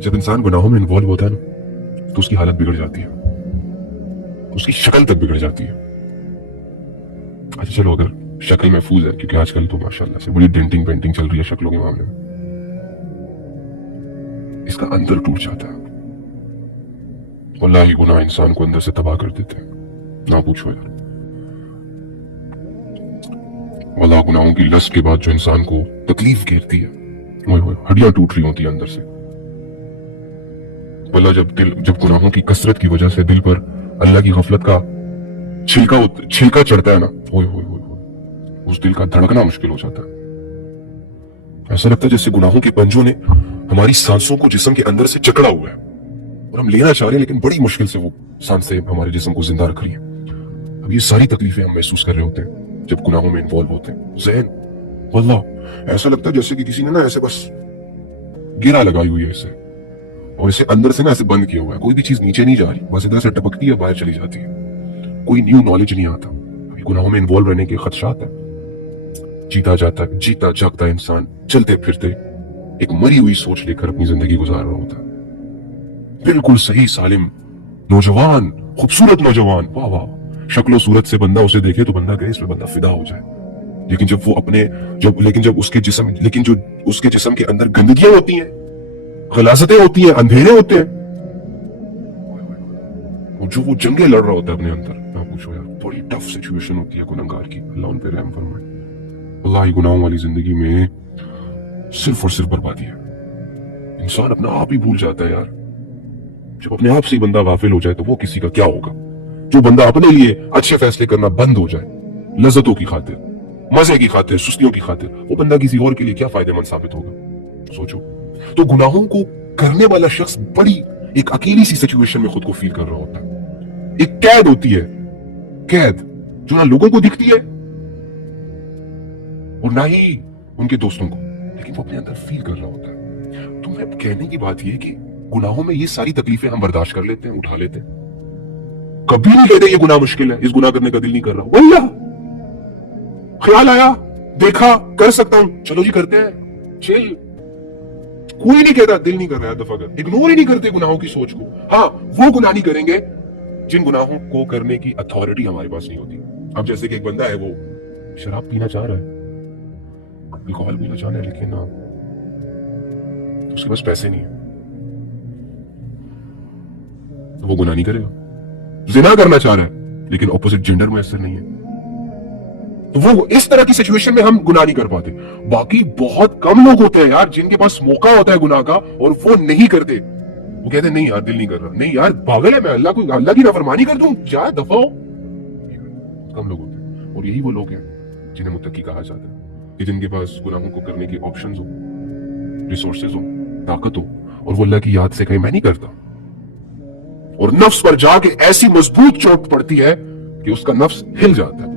जब इंसान गुनाहों में इन्वॉल्व होता है ना तो उसकी हालत बिगड़ जाती है, उसकी शक्ल तक बिगड़ जाती है। अच्छा चलो, अगर शक्ल महफूज है, क्योंकि आजकल तो माशाल्लाह से बड़ी डेंटिंग पेंटिंग चल रही है शक्लों के मामले में, इसका अंदर टूट जाता है। वल्लाही गुनाह इंसान को अंदर से तबाह कर देते हैं, ना पूछो यार। वल्लाह गुनाहों की लस्ट के बाद जो इंसान को तकलीफ घेरती है, हड्डियां टूट रही होती है अंदर से। वल्लाह जब गुनाहों की कसरत की वजह से दिल पर अल्लाह की गफलत का छिलका चढ़ता है ना, उस दिल का धड़कना मुश्किल हो जाता है। ऐसा लगता है जैसे गुनाहों के पंजों ने हमारी सांसों को जिस्म के अंदर से जकड़ा हुआ है और हम लेना चाह रहे हैं, लेकिन बड़ी मुश्किल से वो सांसें हमारे जिस्म को जिंदा रख रही हैं। अब ये सारी तकलीफें हम महसूस कर रहे होते हैं जब गुनाहों में इन्वॉल्व होते हैं। ज़हन, वल्लाह ऐसा लगता है जैसे कि किसी ने ना ऐसे बस गिरा लगाई हुई है इसे, और इसे अंदर से ना ऐसे बंद किया हुआ है। कोई भी चीज नीचे नहीं जा रही, बस इधर से टपकती है, बाहर चली जाती है। कोई न्यू नॉलेज नहीं आता। अभी गुनाहों में इन्वॉल्व रहने के खदशात है। जीता जागता इंसान चलते फिरते एक मरी हुई सोच लेकर अपनी जिंदगी गुजार रहा होता है। बिल्कुल सही सालिम नौजवान, खूबसूरत नौजवान, वाह वाह, शक्लो सूरत से बंदा उसे देखे तो बंदा गए इसमें बंदा फिदा हो जाए। लेकिन जब उसके जिस्म के अंदर गंदगियां होती हैं, गलाजतें होती हैं, अंधेरे होते हैं, और जो वो जंगे लड़ रहा होता है अपने अंदर, ना पूछो यार। बड़ी टफ सिचुएशन होती है गुनहगार की, अल्लाह उन पे रहम फरमाए। अल्लाह ही गुनाहों वाली जिंदगी में सिर्फ और सिर्फ बर्बादी है। इंसान अपना आप ही भूल जाता है यार। जब अपने आप से ही बंदा गाफिल हो जाए तो वो किसी का क्या होगा। जो बंदा अपने लिए अच्छे फैसले करना बंद हो जाए, लज्जतों की खातिर, मजे की खातिर, सुस्तियों की खातिर, वो बंदा किसी और के लिए क्या फायदेमंद साबित होगा। सोचो। तो गुनाहों को करने वाला शख्स बड़ी एक अकेली सी सिचुएशन में खुद को फील कर रहा होता है। एक कैद होती है, कैद जो ना लोगों को दिखती है और ना ही उनके दोस्तों को, लेकिन वो अपने अंदर फील कर रहा होता है। तो मैं कहने की बात यह है कि गुनाहों में ये सारी तकलीफें हम बर्दाश्त कर लेते हैं, उठा लेते हैं। कभी नहीं कहते ये गुनाह मुश्किल है, इस गुनाह करने का दिल नहीं कर रहा। वल्लाह ख्याल आया, देखा, कर सकता हूं, चलो जी करते हैं, चिल। कोई नहीं कहता दिल नहीं कर रहा है, दफा कर। इग्नोर ही नहीं करते गुनाहों की सोच को। हाँ, वो गुनाह नहीं करेंगे जिन गुनाहों को करने की अथॉरिटी हमारे पास नहीं होती। अब जैसे कि एक बंदा है, वो शराब पीना चाह रहा है, अल्कोहल पीना चाह रहा है, लेकिन उसके पास पैसे नहीं है, तो वो गुनाह नहीं करेगा। जिना करना चाह रहा है लेकिन ऑपोजिट जेंडर में असर नहीं है, तो वो इस तरह की सिचुएशन में हम गुनाह नहीं कर पाते। बाकी बहुत कम लोग होते हैं यार जिनके पास मौका होता है गुनाह का और वो नहीं करते। वो कहते हैं नहीं यार दिल नहीं कर रहा, नहीं यार पागल है मैं, अल्लाह की नाफरमानी कर दूं, जा दफा हो। कम लोग होते हैं, और यही वो लोग हैं जिन्हें मुत्तकी कहा जाता है, कि जिनके पास गुनाहों को करने के ऑप्शंस हो, रिसोर्सेज हो, ताकत हो, और वो अल्लाह की याद से कहीं मैं नहीं करता, और नफ्स पर जाके ऐसी मजबूत चोट पड़ती है कि उसका नफ्स हिल जाता है।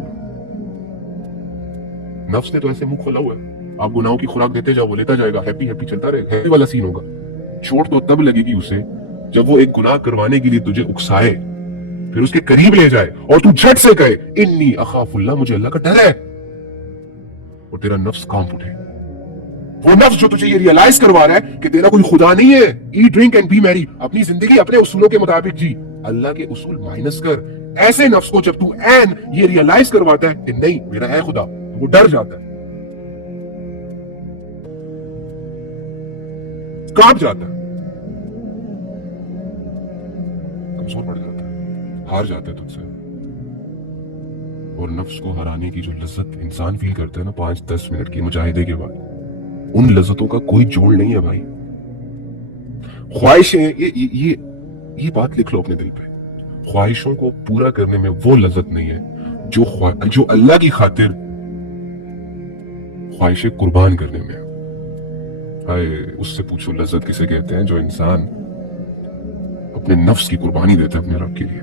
नफ्स ने तो ऐसे मुंह खोला हुआ है, आप गुनाहों की खुराक देते जाओ, वो लेता जाएगा, हैप्पी हैप्पी चलता रहेगा। हैप्पी वाला सीन होगा। चोट तो तब लगेगी उसे जब वो एक गुनाह करवाने के लिए तुझे उकसाए, फिर उसके करीब ले जाए और तू झट से कहे इन्नी अखाफुल्लाह, मुझे अल्लाह का डर है, और तेरा नफ्स कांप उठे। वो नफ्स जो तुझे ये रियलाइज करवा रहा है कि तेरा कोई खुदा नहीं है, eat drink and B Mary, अपनी जिंदगी अपने उसूलों के मुताबिक जी, अल्लाह के उसूल माइनस कर। ऐसे नफ्स को जब तू ऐन ये रियलाइज करवाता है कि नहीं मेरा है खुदा, वो डर जाता है, कांप जाता है, कमजोर पड़ जाता है, हार जाता है तुझसे। और नफ्स को हराने की जो लज्जत इंसान फील करता है ना 5-10 मिनट के मुजाहिदे के बाद, उन लज्जतों का कोई जोड़ नहीं है भाई। ख्वाहिशें, ये बात लिख लो अपने दिल पे, ख्वाहिशों को पूरा करने में वो लज्जत नहीं है जो अल्लाह की खातिर ख्वाहिशें कुर्बान करने में। हाय, उससे पूछो लज्जत किसे कहते हैं जो इंसान अपने नफ्स की कुर्बानी देता है अपने रब के लिए।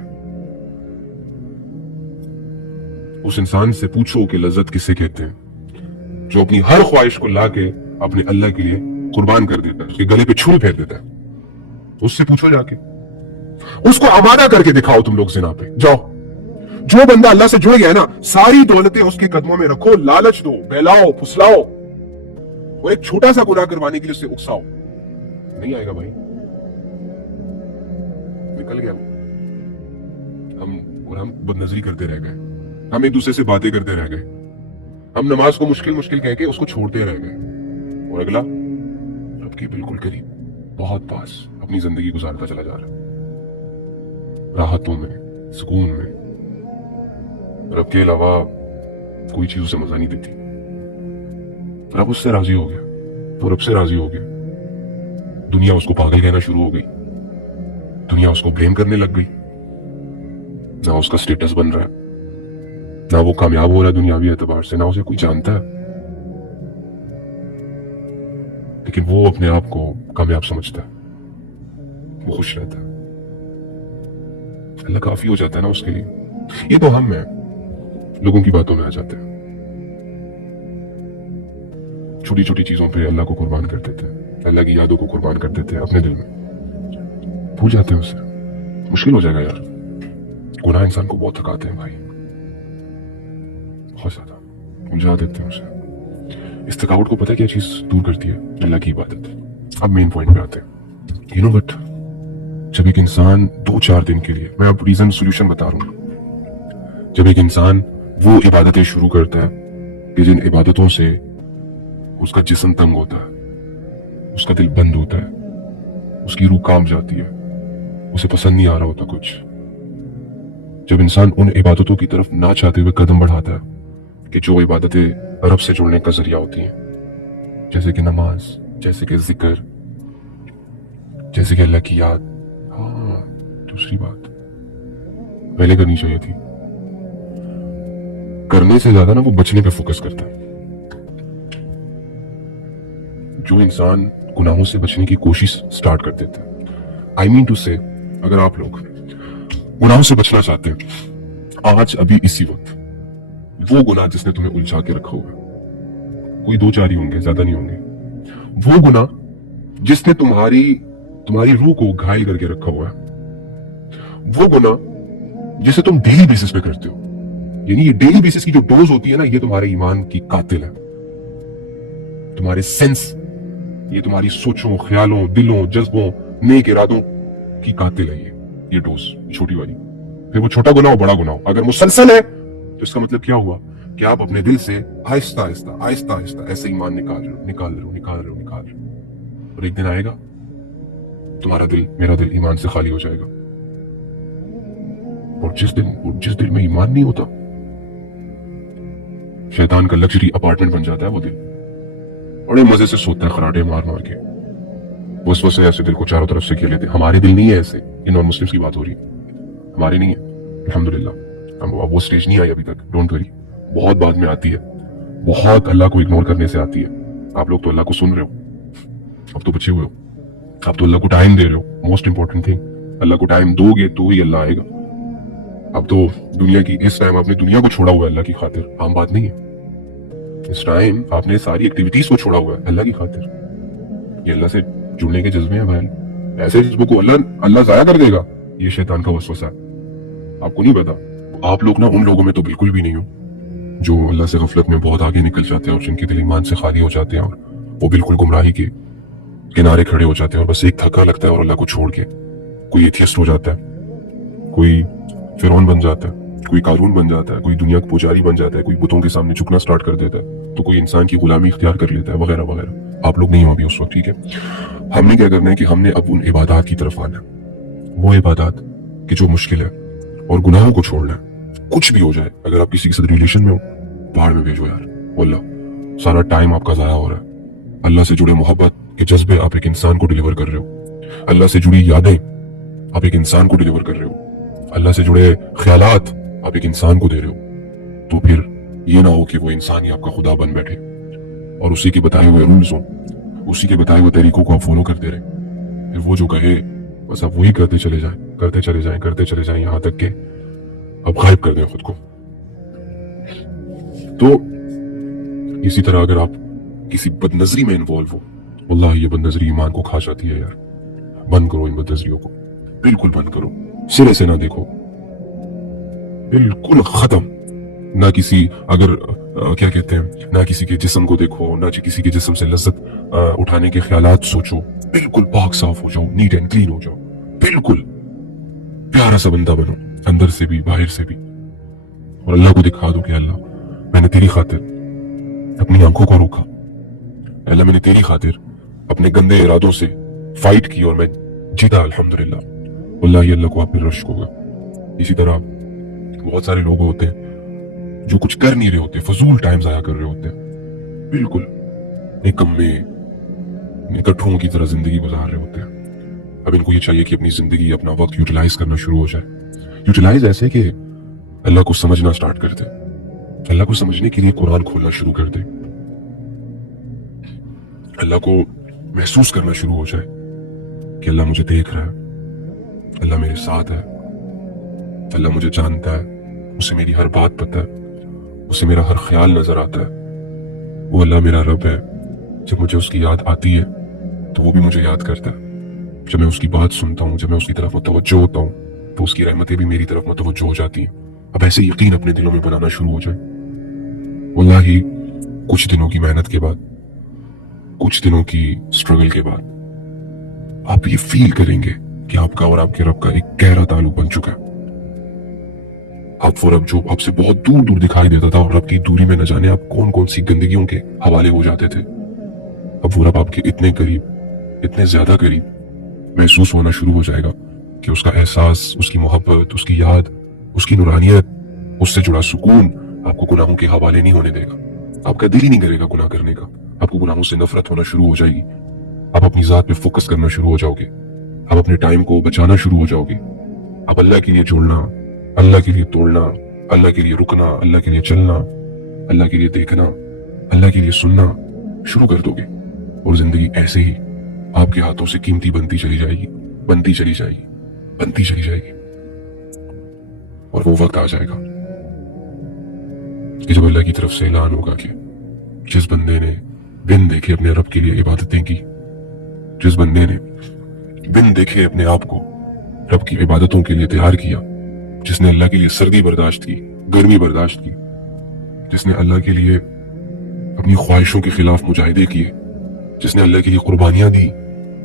उस इंसान से पूछो कि लज्जत किसे कहते हैं जो अपनी हर ख्वाहिश को लाके अपने अल्लाह के लिए कुर्बान कर देता है, उसके गले पे छुरी फेर देता है। उससे पूछो जाके, उसको आमादा करके दिखाओ तुम लोग जिना पे जाओ। जो बंदा अल्लाह से जुड़ गया है ना, सारी दौलतें उसके कदमों में रखो, लालच दो, बहलाओ, फुसलाओ, वो एक छोटा सा गुनाह करवाने के लिए उससे उकसाओ, नहीं आएगा भाई। निकल गया वो। हम बदनजरी करते रह गए, हम एक दूसरे से बातें करते रह गए, हम नमाज को मुश्किल मुश्किल कह के उसको छोड़ते रह गए, और अगला रब के बिल्कुल करीब, बहुत पास अपनी जिंदगी गुजारता चला जा रहा, राहतों में, सुकून में। रब के अलावा कोई चीज उसे मजा नहीं देती। रब उससे राजी हो गया, वो रब से राजी हो गया। दुनिया उसको पागल कहना शुरू हो गई, दुनिया उसको ब्लेम करने लग गई। ना उसका स्टेटस बन रहा है, ना वो कामयाब हो रहा है दुनियावी एतबार से, ना उसे कोई जानता है, लेकिन वो अपने आप को कामयाब समझता है, वो खुश रहता है। अल्लाह काफी हो जाता है ना उसके लिए। ये तो हम हैं, लोगों की बातों में आ जाते हैं, छोटी छोटी चीजों पे अल्लाह को कुर्बान कर देते हैं, अल्लाह की यादों को कुर्बान कर देते हैं अपने दिल में, भूल जाते हैं उससे। मुश्किल हो जाएगा यार, गुनाह इंसान को बहुत थकाते हैं भाई, बहुत ज्यादा उलझा देते हैं उसे। इस थकावट को पता है क्या चीज दूर करती है? अल्लाह की इबादत। अब मेन पॉइंट पे आते हैं। यू नो बट जब एक इंसान 2-4 दिन के लिए, मैं अब रीजन सोल्यूशन बता रहा हूं, जब एक इंसान वो इबादतें शुरू करता है कि जिन इबादतों से उसका जिस्म तंग होता है, उसका दिल बंद होता है, उसकी रूह कांप जाती है, उसे पसंद नहीं आ रहा होता कुछ, जब इंसान उन इबादतों की तरफ ना चाहते हुए कदम बढ़ाता है कि जो इबादतें रब से जुड़ने का जरिया होती हैं, जैसे कि नमाज, जैसे कि जिक्र, जैसे कि अल्लाह की याद। हाँ, दूसरी बात पहले करनी चाहिए थी, करने से ज्यादा ना वो बचने पे फोकस करता है। जो इंसान गुनाहों से बचने की कोशिश स्टार्ट कर देता है, आई मीन टू से, अगर आप लोग गुनाहों से बचना चाहते हैं आज अभी इसी वक्त, वो गुनाह जिसने तुम्हें उलझा के रखा हुआ, कोई 2-4 ही होंगे, ज्यादा नहीं होंगे, वो गुनाह जिसने तुम्हारी रूह को घायल करके रखा हुआ है, वो गुनाह जिसे तुम डेली बेसिस पे करते हो, यानी ये डेली बेसिस की जो डोज होती है ना, ये तुम्हारे ईमान की कातिल है, तुम्हारे सेंस, ये तुम्हारी सोचों, ख्यालों, दिलों, जज्बों, नेक इरादों की कातिल है ये डोज, छोटी वाली। फिर वो छोटा गुनाह हो, बड़ा गुनाह हो, अगर मुसलसल है तो इसका मतलब क्या हुआ कि आप अपने दिल से आहिस्ता आहिस्ता ऐसे ईमान निकाल रहे हो, और एक दिन आएगा तुम्हारा दिल, मेरा दिल ईमान से खाली हो जाएगा। और जिस दिल में ईमान नहीं होता, शैतान का लग्जरी अपार्टमेंट बन जाता है वो दिल, बड़े मजे से सोता है खराटे मार मार के, वसवसे ऐसे दिल को चारों तरफ से घेर लेते। हमारे दिल नहीं है ऐसे, ये नॉन मुस्लिम्स की बात हो रही है, हमारे नहीं है अल्हम्दुलिल्लाह। हम वो स्टेज नहीं आई अभी तक, डोंट वरी, बहुत बाद में आती है, बहुत अल्लाह को इग्नोर करने से आती है। आप लोग तो अल्लाह को सुन रहे हो, अब तो बचे हुए हो, आप तो अल्लाह को टाइम दे रहे हो, मोस्ट इंपॉर्टेंट थिंग, अल्लाह को टाइम दोगे तो ही अल्लाह आएगा। अब तो दुनिया की इस टाइम आपने दुनिया को छोड़ा हुआ है अल्लाह की खातिर, आम बात नहीं है। इस टाइम आपने सारी एक्टिविटीज को छोड़ा हुआ है अल्लाह की खातिर। ये अल्लाह से जुड़ने के जज्बे हैं भाई, ऐसे जज्बों को अल्लाह जाया कर देगा, ये शैतान का वसवसा है, आपको नहीं पता। आप लोग ना उन लोगों में तो बिल्कुल भी नहीं हो जो अल्लाह से गफलत में बहुत आगे निकल जाते हैं और जिनके दिल ईमान से खाली हो जाते हैं, और वो बिल्कुल गुमराही के किनारे खड़े हो जाते हैं, और बस एक धक्का लगता है और अल्लाह को छोड़ के कोई एथियस्ट हो जाता है, कोई फिरौन बन जाता है, कोई कारून बन जाता है, कोई दुनिया का पुजारी बन जाता है, कोई बुतों के सामने झुकना स्टार्ट कर देता है, तो कोई इंसान की गुलामी इख्तियार कर लेता है, वगैरह वगैरह। आप लोग नहीं हो अभी उस वक्त, ठीक है। हमने क्या करना है कि हमने अब उन इबादत की तरफ आना है, वो इबादत की जो मुश्किल है, और गुनाहों को छोड़ना है। कुछ भी हो जाए, अगर आप किसी के साथ रिलेशन में हो, पहाड़ में भेजो यार, वल्लाह सारा टाइम आपका जाया हो रहा है। अल्लाह से जुड़े मोहब्बत के जज्बे आप एक इंसान को डिलीवर कर रहे हो, अल्लाह से जुड़ी यादें आप एक इंसान को डिलीवर कर रहे हो, अल्लाह से जुड़े ख्यालात आप एक इंसान को दे रहे हो, तो फिर ये ना हो कि वो इंसान ही आपका खुदा बन बैठे और उसी के बताए हुए रूल्स हों, उसी के बताए हुए तरीकों को आप फॉलो करते रहे, फिर वो जो कहे बस आप वही करते चले जाएं यहां तक के अब गायब कर दें खुद को। तो इसी तरह अगर आप किसी बदनजरी में इन्वॉल्व हो, वल्लाह ये बदनजरी ईमान को खा जाती है यार। बंद करो इन बदनजरियों को, बिल्कुल बंद करो, सिरे से ना देखो, बिल्कुल खत्म। ना किसी क्या कहते हैं, ना किसी के जिस्म को देखो, ना किसी के जिस्म से लज्जत उठाने के ख्यालात सोचो, बिल्कुल पाक साफ हो जाओ, नीट एंड क्लीन हो जाओ, बिल्कुल प्यारा सा बंदा बनो, अंदर से भी बाहर से भी, और अल्लाह को दिखा दो कि अल्लाह मैंने तेरी खातिर अपनी आंखों को रोका, अल्लाह मैंने तेरी खातिर अपने गंदे इरादों से फाइट की और मैं जीता अल्हम्दुलिल्लाह। वल्लाही अल्लाह को आप पे रश्क होगा। इसी तरह बहुत सारे लोग होते हैं जो कुछ कर नहीं रहे होते, फजूल टाइम जाया कर रहे होते हैं, बिल्कुल निकम्मे निकट्ठों की तरह जिंदगी गुजार रहे होते हैं। अब इनको ये चाहिए कि अपनी जिंदगी, अपना वक्त यूटिलाइज करना शुरू हो जाए। यूटिलाइज ऐसे कि अल्लाह को समझना स्टार्ट कर दे, अल्लाह को समझने के लिए कुरान खोलना शुरू कर दे, अल्लाह को महसूस करना शुरू हो जाए कि अल्लाह मुझे देख रहा है, अल्लाह मेरे साथ है, अल्लाह मुझे जानता है, उसे मेरी हर बात पता है, उसे मेरा हर ख्याल नजर आता है। वो अल्लाह मेरा रब है। जब मुझे उसकी याद आती है तो वो भी मुझे याद करता है। जब मैं उसकी बात सुनता हूँ, जब मैं उसकी तरफ मुतवज्जो होता हूँ तो उसकी रहमतें भी मेरी तरफ मुतवज्जो हो जाती हैं। अब ऐसे यकीन अपने दिलों में बनाना शुरू हो जाए। वल्लाही कुछ दिनों की मेहनत के बाद, कुछ दिनों की स्ट्रगल के बाद आप ये फील करेंगे कि आपका और आपके रब का एक गहरा ताल्लुक बन चुका है। आप वो रब जो आपसे बहुत दूर दूर दिखाई देता था, और रब की दूरी में न जाने आप कौन कौन सी गंदगियों के हवाले हो जाते थे, अब वो रब आपके इतने करीब, इतने ज्यादा करीब महसूस होना शुरू हो जाएगा कि उसका एहसास, उसकी मोहब्बत, उसकी याद, उसकी नूरानियत, उससे जुड़ा सुकून आपको गुनाहों के हवाले नहीं होने देगा। आपका दिल ही नहीं करेगा गुनाह करने का, आपको गुनाहों से नफरत होना शुरू हो जाएगी। आप अपनी जात पे फोकस करना शुरू हो जाओगे, आप अपने टाइम को बचाना शुरू हो जाओगे। आप अल्लाह के लिए जुड़ना, अल्लाह के लिए तोड़ना, अल्लाह के लिए रुकना, अल्लाह के लिए चलना, अल्लाह के लिए देखना, अल्लाह के लिए सुनना शुरू कर दोगे, और जिंदगी ऐसे ही आपके हाथों से कीमती बनती चली जाएगी, बनती चली जाएगी, बनती चली जाएगी। और वो वक्त आ जाएगा कि जब अल्लाह की तरफ से ऐलान होगा कि जिस बंदे ने बिन देखे अपने रब के लिए इबादतें की, जिस बंदे ने बिन देखे अपने आप को रब की इबादतों के लिए तैयार किया, जिसने अल्लाह के लिए सर्दी बर्दाश्त की, गर्मी बर्दाश्त की, जिसने अल्लाह के लिए अपनी ख्वाहिशों के खिलाफ मुजाहिदे किए, जिसने अल्लाह के लिए कुर्बानियां दी,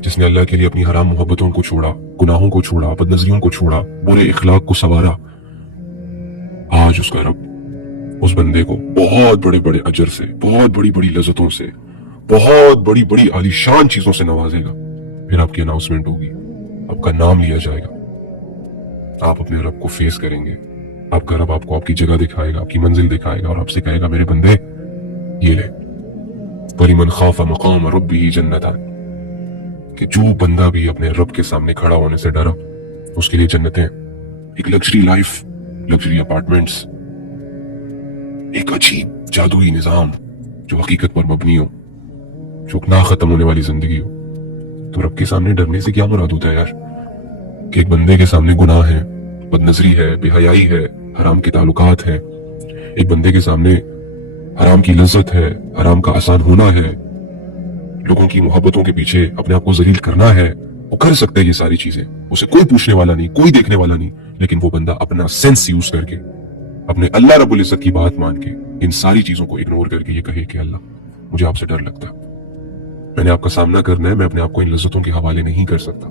जिसने अल्लाह के लिए अपनी हराम मोहब्बतों को छोड़ा, गुनाहों को छोड़ा, बदनजरियों को छोड़ा, बुरे इखलाक को संवारा, आज उसका रब उस बंदे को बहुत बड़े बड़े अजर से, बहुत बड़ी बड़ी लज्जतों से, बहुत बड़ी बड़ी आलीशान चीजों से नवाजेगा। फिर आपकी अनाउंसमेंट होगी, आपका नाम लिया जाएगा, आप अपने रब को फेस करेंगे, आपका रब आपको आपकी जगह दिखाएगा, आपकी मंजिल दिखाएगा, और आपसे कहेगा मेरे बंदे ये ले, वलिमन खाफा मकाम रब्बिही जन्नतान, कि जो बंदा भी अपने रब के सामने खड़ा होने से डरा उसके लिए जन्नतें, एक लग्जरी लाइफ, लग्जरी अपार्टमेंट्स, एक अजीब जादुई निजाम जो हकीकत पर मबनी हो, जो ना खत्म होने वाली जिंदगी हो। तो रब के सामने डरने से क्या मुराद होता है यार, कि एक बंदे के सामने गुनाह है, बदनजरी है, बेहयाई है, हराम के ताल्लुकात है, एक बंदे के सामने हराम की लज्जत है, हराम का आसान होना है, लोगों की मोहब्बतों के पीछे अपने आप को जलील करना है। वो कर सकता है ये सारी चीजें, उसे कोई पूछने वाला नहीं, कोई देखने वाला नहीं, लेकिन वो बंदा अपना सेंस यूज करके, अपने अल्लाह रब्बुल इज्जत की बात मान के, इन सारी चीजों को इग्नोर करके ये कहे कि अल्लाह मुझे आपसे डर लगता है, मैंने आपका सामना करना है, मैं अपने आप को इन लज्जतों के हवाले नहीं कर सकता।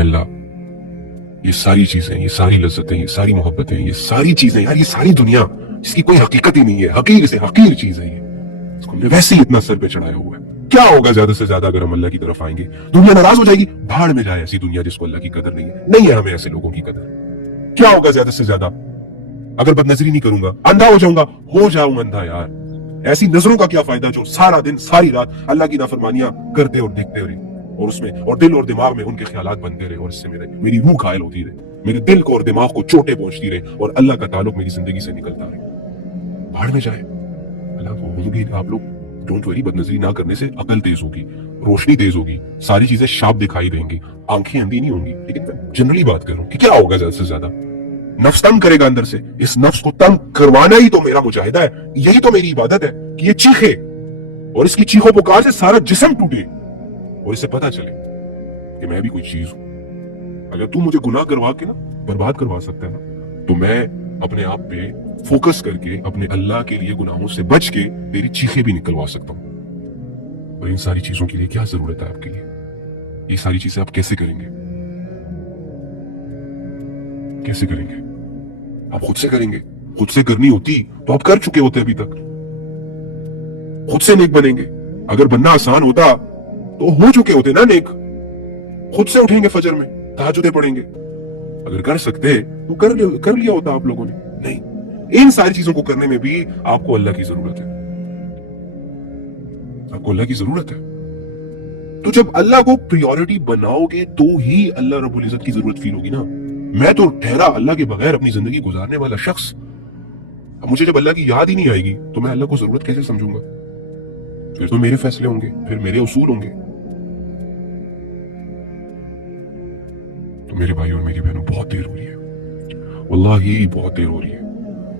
अल्लाह ये सारी चीजें, ये सारी लज्जतें, ये सारी मोहब्बतें, ये सारी चीजें यार, ये सारी दुनिया जिसकी कोई हकीकत ही नहीं है, हकीर से हकीर चीज है ये, इसको हमने वैसे ही इतना सर पे चढ़ाया हुआ है। क्या होगा ज्यादा से ज्यादा अगर हम अल्लाह की तरफ आएंगे? दुनिया नाराज हो जाएगी, भाड़ में जाए ऐसी दुनिया जिसको अल्लाह की कदर नहीं है। नहीं है हमें ऐसे लोगों की कदर। क्या होगा ज्यादा से ज्यादा अगर बदनजरी नहीं करूंगा, अंधा हो जाऊंगा, हो जाऊंगा अंधा यार। ऐसी नजरों का क्या फायदा जो सारा दिन सारी रात अल्लाह की नाफरमानियां करते और देखते रहे, और उसमें और दिल और दिमाग में उनके ख्यालात बनते रहे, और इससे मेरी रूह घायल होती रहे, मेरे दिल को और दिमाग को चोटें पहुंचती रहे, और अल्लाह का ताल्लुक मेरी जिंदगी से निकलता रहे। भाड़ में जाए अल्लाह को होंगे आप लोग। डोंट वरी, बदनजरी ना करने से अकल तेज होगी, रोशनी तेज होगी, सारी चीजें शार्प दिखाई देंगी, आंखें अंधी नहीं होंगी। लेकिन मैं जनरली बात करूं कि क्या होगा ज्यादा से ज्यादा, नफ्स तंग करेगा अंदर से। इस नफ्स को तंग करवाना ही तो मेरा मुजाहिदा है, यही तो मेरी इबादत है कि ये चीखे, और इसकी चीखों पुकार से सारा जिस्म टूटे, और इसे पता चले कि मैं भी कोई चीज हूं। अगर तू मुझे गुनाह करवा के ना बर्बाद करवा सकता है ना, तो मैं अपने आप पे फोकस करके अपने अल्लाह के लिए गुनाहों से बच के तेरी चीखें भी निकलवा सकता हूं। और इन सारी चीजों के लिए क्या जरूरत है आपके लिए? ये सारी चीजें आप कैसे करेंगे? कैसे करेंगे? आप खुद से करेंगे। खुद से करनी होती तो आप कर चुके होते अभी तक। खुद से नेक बनेंगे। अगर बनना आसान होता तो हो चुके होते ना नेक। खुद से उठेंगे फजर में, तहज्जुदें पढ़ेंगे। अगर कर सकते तो कर लिया होता आप लोगों ने। नहीं, इन सारी चीजों को करने में भी आपको अल्लाह की जरूरत है। आपको अल्लाह की जरूरत है। तो जब अल्लाह को प्रायोरिटी बनाओगे तो ही अल्लाह रब्बुल इज्जत की जरूरत फील होगी ना। मैं तो ठहरा अल्लाह के बगैर अपनी जिंदगी गुजारने वाला शख्स। अब मुझे जब अल्लाह की याद ही नहीं आएगी तो मैं अल्लाह को जरूरत कैसे समझूंगा? फिर तो मेरे फैसले होंगे, फिर मेरे उसूल होंगे। तो मेरे भाई और मेरी बहनों, बहुत देर हो रही है, वल्लाही बहुत देर हो रही है।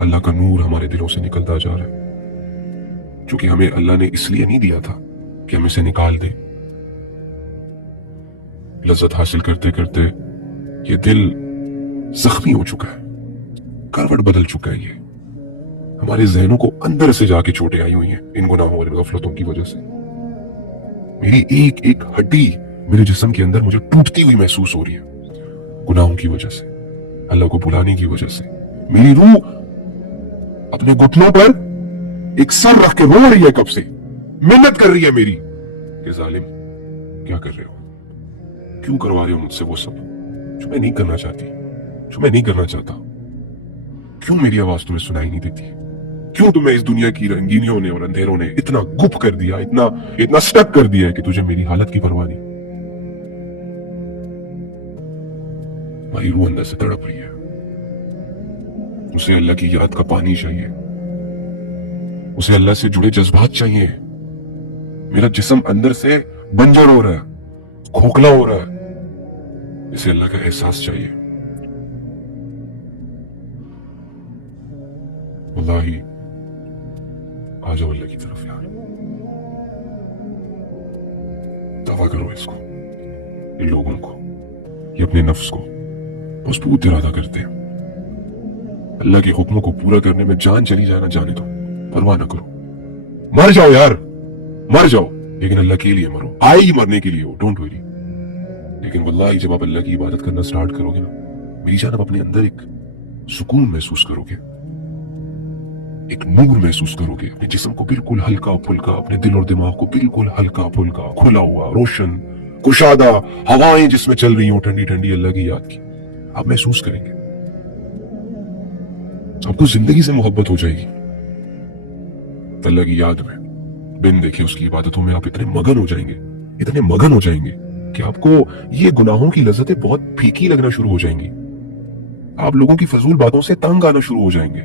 अल्लाह का नूर हमारे दिलों से निकलता जा रहा है, क्योंकि हमें अल्लाह ने इसलिए नहीं दिया था कि हम इसे निकाल दें। लज्जत हासिल करते करते ये दिल जख्मी हो चुका है, करवट बदल चुका है। ये हमारे जहनों को अंदर से जाके चोटें आई हुई हैं इन गुनाहों और गफलतों की वजह से। मेरी एक एक हड्डी मेरे जिस्म के अंदर मुझे टूटती हुई महसूस हो रही है, गुनाहों की वजह से, अल्लाह को बुलाने की वजह से। मेरी रूह अपने घुटनों पर एक सर रख के रो रही है, कब से मेहनत कर रही है मेरी कि जालिम क्या कर रहे हो, क्यों करवा रहे हो मुझसे वो सब जो मैं नहीं करना चाहती, जो मैं नहीं करना चाहता। क्यों मेरी आवाज तुम्हें सुनाई नहीं देती? क्यों तुम्हें इस दुनिया की रंगीनियों ने और अंधेरों ने इतना गुप कर दिया, इतना स्टक कर दिया है कि तुझे मेरी हालत की परवाह नहीं? भाई रूह अंदर से तड़प रही है, उसे अल्लाह की याद का पानी चाहिए, उसे अल्लाह से जुड़े जज्बात चाहिए। मेरा जिस्म अंदर से बंजर हो रहा है, खोखला हो रहा है, इसे अल्लाह का एहसास चाहिए। वल्लाही आ जाओ अल्लाह की तरफ यार, दवा करो इसको, इन लोगों को, ये अपने नफ्स को मजबूत इरादा करते हैं। अल्लाह के हुक्मों को पूरा करने में जान चली जाए ना जाने दो, परवाह ना करो। मर जाओ यार, मर जाओ, लेकिन अल्लाह के लिए मरो। आए ही मरने के लिए हो, डोंट वरी। लेकिन वल्लाही जब आप अल्लाह की इबादत करना स्टार्ट करोगे ना, मेरी जान, आप अपने अंदर एक सुकून महसूस करोगे, एक नूर महसूस करोगे। अपने जिस्म को बिल्कुल हल्का फुल्का, अपने दिल और दिमाग को बिल्कुल हल्का फुल्का, खुला हुआ, रोशन, कुशादा, हवाएं जिसमें चल रही हो ठंडी ठंडी अल्लाह की याद की, आप महसूस करेंगे। आपको जिंदगी से मोहब्बत हो जाएगी अल्लाह की याद में। बिन देखे उसकी इबादतों में आप इतने मगन हो जाएंगे, इतने मगन हो जाएंगे कि आपको ये गुनाहों की लज्जतें बहुत फीकी लगना शुरू हो जाएंगी। आप लोगों की फजूल बातों से तंग आना शुरू हो जाएंगे।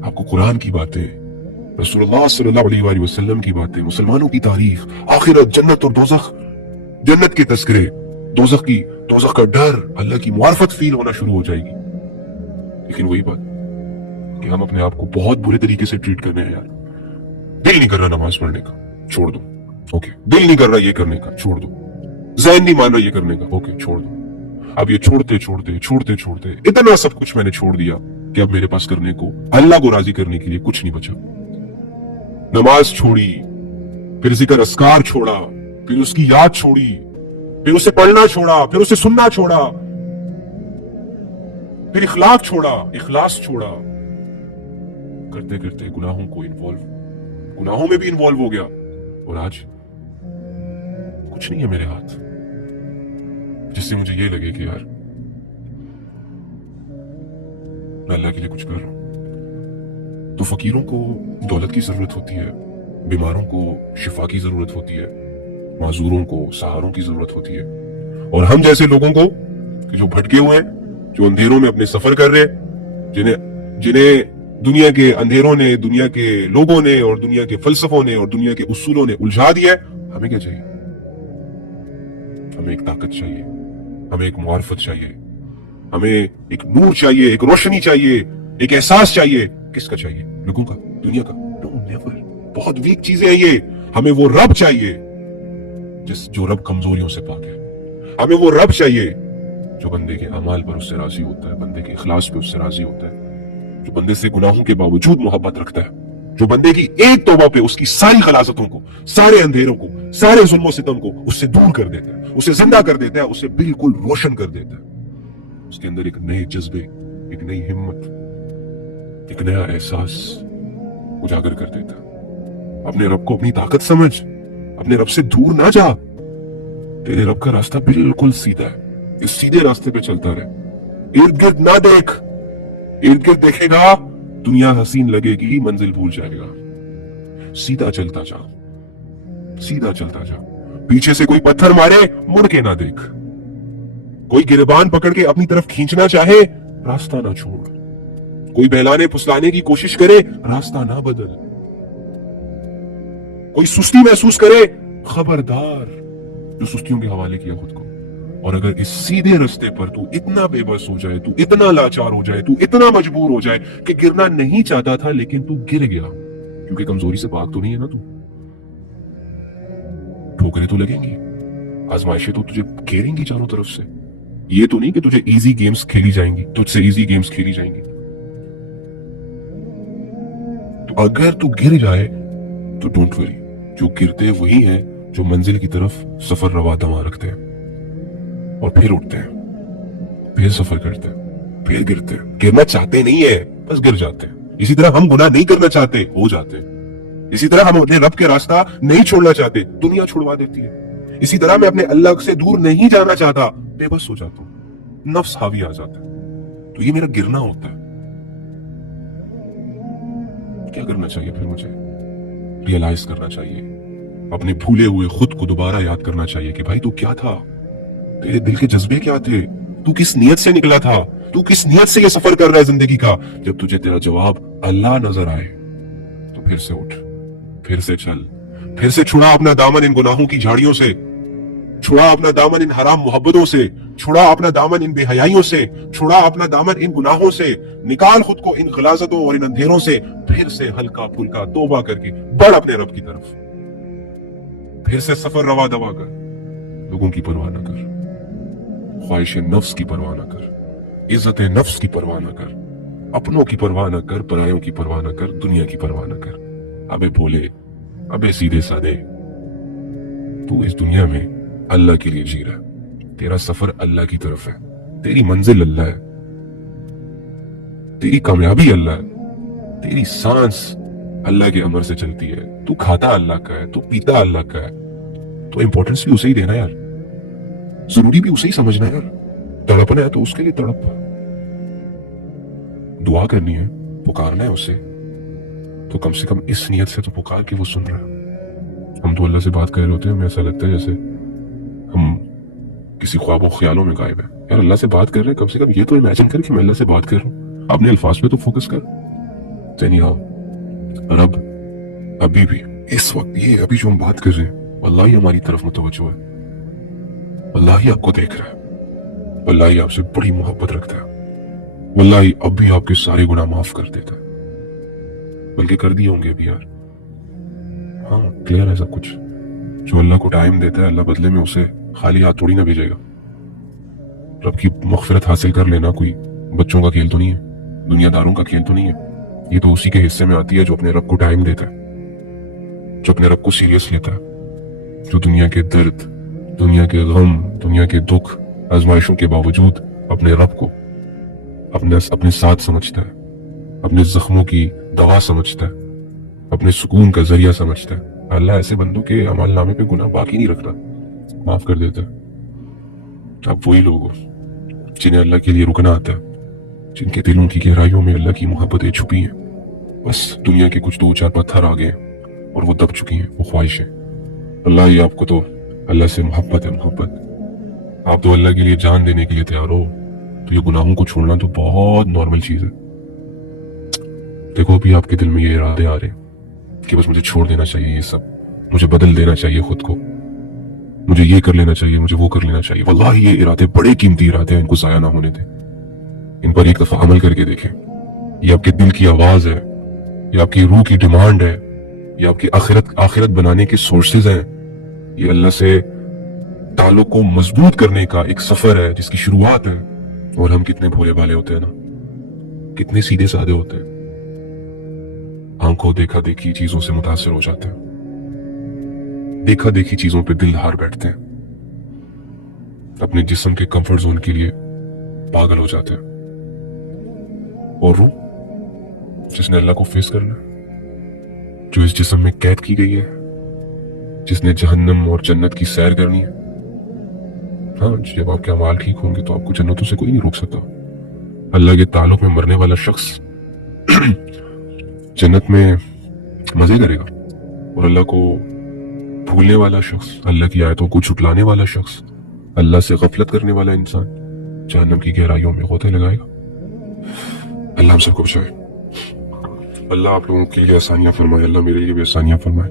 आपको कुरान की बातें, रसूलुल्लाह सल्लल्लाहु अलैहि वसल्लम की बातें, मुसलमानों की तारीफ, आखिरत, जन्नत और दोज़ख, जन्नत के तस्करे, दोज़ख का डर, अल्लाह की मुआरफत फील होना शुरू हो जाएगी। लेकिन वही बात कि हम अपने आप को बहुत बुरे तरीके से ट्रीट कर रहे हैं यार। दिल नहीं कर रहा नमाज पढ़ने का, छोड़ दो, ओके। दिल नहीं कर रहा ये करने का, छोड़ दो। ज़हन नहीं मान रहा ये करने का, ओके, छोड़ दो। अब ये छोड़ते छोड़ते इतना सब कुछ मैंने छोड़ दिया कि अब मेरे पास करने को, अल्लाह को राजी करने के लिए कुछ नहीं बचा। नमाज छोड़ी, फिर जिक्र अस्कार छोड़ा, फिर उसकी याद छोड़ी, फिर उसे पढ़ना छोड़ा, फिर उसे सुनना छोड़ा, फिर इखलाक छोड़ा, इखलास छोड़ा। करते करते गुनाहों में भी इन्वॉल्व हो गया। और आज कुछ नहीं है मेरे हाथ जिससे मुझे ये लगे कि यार मैं अल्लाह के लिए कुछ कर रहा हूं। तो फकीरों को दौलत की जरूरत होती है, बीमारों को शिफा की जरूरत होती है, माजूरों को सहारों की जरूरत होती है, और हम जैसे लोगों को जो भटके हुए हैं, जो अंधेरों में अपने सफर कर रहे हैं, जिन्हें दुनिया के अंधेरों ने, दुनिया के लोगों ने और दुनिया के फलसफों ने और दुनिया के उसूलों ने उलझा दिया है, हमें क्या चाहिए? हमें एक ताकत चाहिए, हमें एक मुआरफत चाहिए, हमें एक नूर चाहिए, एक रोशनी चाहिए, एक एहसास चाहिए। किसका चाहिए? लोगों का, दुनिया का? No, never. बहुत वीक चीजें हैं ये। हमें वो रब चाहिए जो रब कमजोरियों से पाक है। हमें वो रब चाहिए जो बंदे के अमाल पर उससे राजी होता है, बंदे के इखलास पे उससे राजी होता है, जो बंदे से गुनाहों के बावजूद मोहब्बत रखता है, जो बंदे की एक तौबा पे उसकी सारी गलाजतों को, सारे अंधेरों को सारे जुल्म सितम को उससे दूर कर देता है, उसे जिंदा कर देता है, उसे बिल्कुल रोशन कर देता है। उसके अंदर एक नए जज्बे, एक नई हिम्मत, एक नया एहसास उजागर कर देता है। अपने रब को अपनी ताकत समझ, अपने रब से दूर ना जा। तेरे रब का रास्ता बिल्कुल सीधा है, इस सीधे रास्ते पे चलता रहे। इर्द गिर्द ना देख, इर्द गिर्द देखेगा दुनिया हसीन लगेगी, मंजिल भूल जाएगा। सीधा चलता जा, सीधा चलता जा। पीछे से कोई पत्थर मारे मुड़ के ना देख, कोई गिरबान पकड़ के अपनी तरफ खींचना चाहे रास्ता ना छोड़, कोई बहलाने फुसलाने की कोशिश करे रास्ता ना बदल, कोई सुस्ती महसूस करे खबरदार, जो सुस्तियों के हवाले किया खुद को। और अगर इस सीधे रास्ते पर तू इतना बेबस हो जाए, तू इतना लाचार हो जाए, तू इतना मजबूर हो जाए कि गिरना नहीं चाहता था लेकिन तू गिर गया, क्योंकि कमजोरी से पाक तो नहीं है ना तू। ठोकरें तो लगेंगी, आजमाइशें तो तुझे घेरेंगी चारों तरफ से। ये तो नहीं कि तुझे इजी गेम्स खेली जाएंगी, तुझसे इजी गेम्स खेली जाएंगी। तो अगर तू गिर जाए तो डोंट वरी, जो गिरते वही हैं जो मंजिल की तरफ सफर रवा दमा रखते हैं और फिर उठते हैं, फिर सफर करते हैं, फिर गिरते हैं। गिरना चाहते नहीं है, बस गिर जाते हैं। इसी तरह हम गुनाह नहीं करना चाहते, हो जाते हैं। इसी तरह हम अपने रब के रास्ता नहीं छोड़ना चाहते, दुनिया छुड़वा देती है। इसी तरह मैं अपने अल्लाह से दूर नहीं जाना चाहता, बेबस हो जाता हूं, नफ्स हावी आ जाता है। तो ये मेरा गिरना होता है। क्या करना चाहिए फिर मुझे? रियलाइज करना चाहिए, अपने भूले हुए खुद को दोबारा याद करना चाहिए कि भाई तू क्या था, तेरे दिल के जज्बे क्या थे, तू किस नियत से निकला था, तू किस नियत से ये सफर कर रहा है जिंदगी का। जब तुझे तेरा जवाब अल्लाह नजर आए तो फिर से उठ, फिर से चल, फिर से छुड़ा अपना दामन इन गुनाहों की झाड़ियों से, छुड़ा अपना दामन इन हराम मोहब्बतों से, छुड़ा अपना दामन इन बेहयाइयों से, छुड़ा अपना दामन इन गुनाहों से, निकाल खुद को इन गलाजतों और इन अंधेरों से। फिर से हल्का फुल्का तौबा करके बढ़ अपने रब की तरफ, फिर से सफर रवा दवा कर, लोगों की परवाह न कर, ख्वाहिश नफ्स की परवाह न कर, इज्जत नफ्स की परवाह न कर, अपनों की परवाह न कर, परायों की परवाह न कर, दुनिया की परवाह न कर। अबे भोले, अबे सीधे साधे, तू इस दुनिया में अल्लाह के लिए जी रहा है, तेरा सफर अल्लाह की तरफ है, तेरी मंजिल अल्लाह है, तेरी कामयाबी अल्लाह है, तेरी सांस अल्लाह के अमर से चलती है, तू खाता अल्लाह का है, तू पीता अल्लाह का है, तो इंपॉर्टेंस भी उसे ही देना यार, जरूरी भी उसे ही समझना यार। तड़पना है तो उसके लिए तड़प, दुआ करनी है, पुकारना है उसे, तो कम से कम इस नियत से तो पुकार कि वो सुन रहा है। हम तो अल्लाह से बात कर रहे होते हैं, हमें ऐसा लगता है जैसे हम किसी ख्वाबों ख्यालों में गायब है। यार अल्लाह से बात कर रहे हैं, कम से कम ये तो इमेजिन कर कि मैं अल्लाह से बात कर रहा हूँ, अपने अल्फाज पे तो फोकस कर। रब अभी भी इस वक्त ये अभी जो हम बात कर रहे हैं, वल्लाही हमारी तरफ मुतवज्जो है, वल्लाही आपको देख रहा है, वल्लाही आपसे बड़ी मोहब्बत रखता है, वल्लाही अब भी आपके सारे गुनाह माफ कर देता है, बल्कि कर दिए होंगे अभी यार। हाँ क्लियर है सब कुछ। जो अल्लाह को टाइम देता है, अल्लाह बदले में उसे खाली हाथ थोड़ी ना भेजेगा। रब की मग़फ़िरत हासिल कर लेना कोई बच्चों का खेल तो नहीं है, दुनियादारों का खेल तो नहीं है। ये तो उसी के हिस्से में आती है जो अपने रब को टाइम देता है, जो अपने रब को सीरियस लेता है, जो दुनिया के दर्द, दुनिया के गम, दुनिया के दुख, आजमाइशों के बावजूद अपने रब को अपने साथ समझता है, अपने जख्मों की दवा समझता है, अपने सुकून का जरिया समझता है। अल्लाह ऐसे बंदों के अमल नामे पे गुनाह बाकी नहीं रखता, माफ कर देता है। अब वही लोग हो जिन्हें अल्लाह के लिए रुकना आता है, जिनके दिलों की गहराइयों में अल्लाह की मोहब्बतें छुपी हैं, बस दुनिया के कुछ दो चार पत्थर आ गए और वो दब चुकी हैं, वो ख्वाहिशें। अल्लाह ही आपको तो अल्लाह से मोहब्बत है, मोहब्बत। आप तो अल्लाह के लिए जान देने के लिए तैयार हो, तो ये गुनाहों को छोड़ना तो बहुत नॉर्मल चीज है। देखो अभी आपके दिल में ये इरादे आ रहे कि बस मुझे छोड़ देना चाहिए, ये सब मुझे बदल देना चाहिए, खुद को मुझे ये कर लेना चाहिए, मुझे वो कर लेना चाहिए। वल्लाही ये इरादे बड़े कीमती इरादे हैं, इनको जाया ना होने दें, इन पर एक दफा अमल करके देखें। ये आपके दिल की आवाज है, ये आपकी रूह की डिमांड है, ये आपकी आखिरत बनाने के सोर्सेज हैं। ये अल्लाह से ताल्लुक को मजबूत करने का एक सफर है जिसकी शुरुआत है। और हम कितने भोले भाले होते हैं ना, कितने सीधे साधे होते हैं, आंखों देखा देखी चीजों से मुतासिर हो जाते हैं। देखा देखी चीजों पे दिल हार बैठते हैं, अपने जिस्म के कंफर्ट जोन के लिए पागल हो जाते हैं। और रूह जिसने अल्लाह को फेस करना है, जो इस जिस्म में कैद की गई है, जिसने जहन्नम और जन्नत की सैर करनी है। हाँ, जब आपके अमाल ठीक होंगे तो आपको जन्नतों से कोई नहीं रोक सकता। अल्लाह के ताल्लुक में मरने वाला शख्स जन्नत में मजे करेगा, और अल्लाह को भूलने वाला शख्स, अल्लाह की आयतों को झुटलाने वाला शख्स, अल्लाह से गफलत करने वाला इंसान जहन्नम की गहराइयों में गोते लगाएगा। अल्लाह हम सबको बचाए। अल्लाह आप लोगों के लिए आसानियां फरमाए, अल्लाह मेरे लिए भी आसानियां फरमाए।